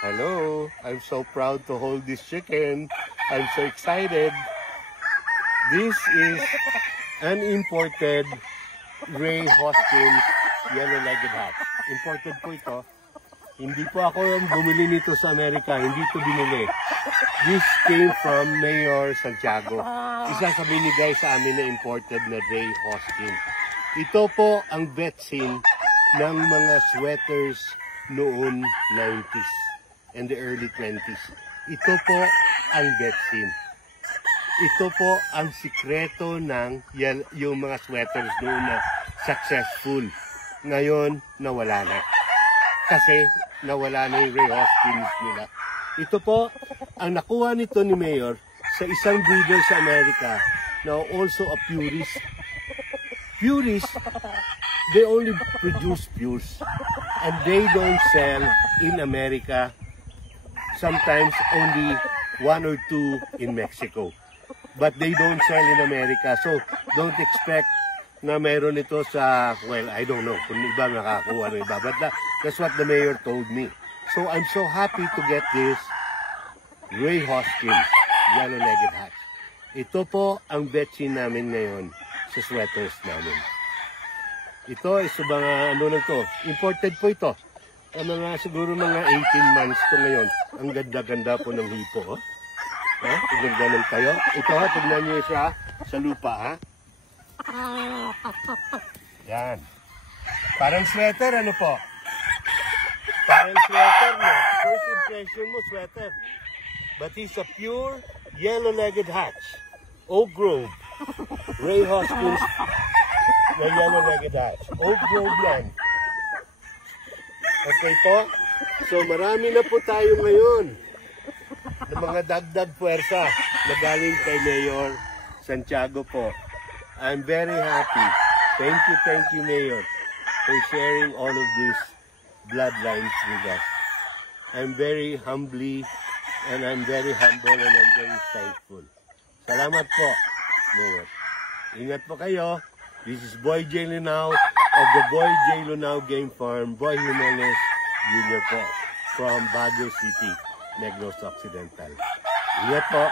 Hello, I'm so proud to hold this chicken. I'm so excited. This is an imported Ray Hoskins yellow-legged hat. Imported po ito. Hindi po ako bumili nito sa Amerika. Hindi ito binili. This came from Mayor Santiago. Isa sa binigay sa amin na imported na Ray Hoskins. Ito po ang vetsin ng mga sweaters noon 90s and the early 20s. Ito po ang vetsin. Ito po ang sikreto ng yung mga sweaters noon na successful. Ngayon, nawala na. Kasi nawala na yung Ray Hoskins nila. Ito po, ang nakuha nito ni Mayor sa isang breeder sa Amerika na also a purist. Purists, they only produce pures. And they don't sell in America. Sometimes only 1 or 2 in Mexico. But they don't sell in America. So don't expect na meron ito sa, well, I don't know kung iba nakakuha ng iba. But that's what the mayor told me. So I'm so happy to get this Ray Hoskins yellow-legged hat. Ito po ang vetsin namin ngayon sa sweaters namin. Ito is mga ano lang to. Imported po ito. Siguro mga 18 months to ngayon. Ang ganda-ganda po ng hipo. Oh. Ha? Tignan lang tayo. Ito ha, tignan nyo siya sa lupa ha. Yan. Parang sweater, ano po? Parang sweater mo. First impression mo, sweater. But he's a pure yellow-legged hatch. Oak Grove. Ray Hoskins na yellow-legged hatch. Oak Grove yan. Okay po? So marami na po tayo ngayon ng mga dagdag puwersa na galing kay Mayor Santiago po. I'm very happy. Thank you, Mayor, for sharing all of these bloodlines with us. I'm very humbly and I'm very humble and I'm very thankful. Salamat po, Mayor. Ingat po kayo. This is Boy J. Lunao of the Boy J. Lunao Game Farm, Boy Jimenez Jr. po, from Baguio City, Negros Occidental. Ingat po.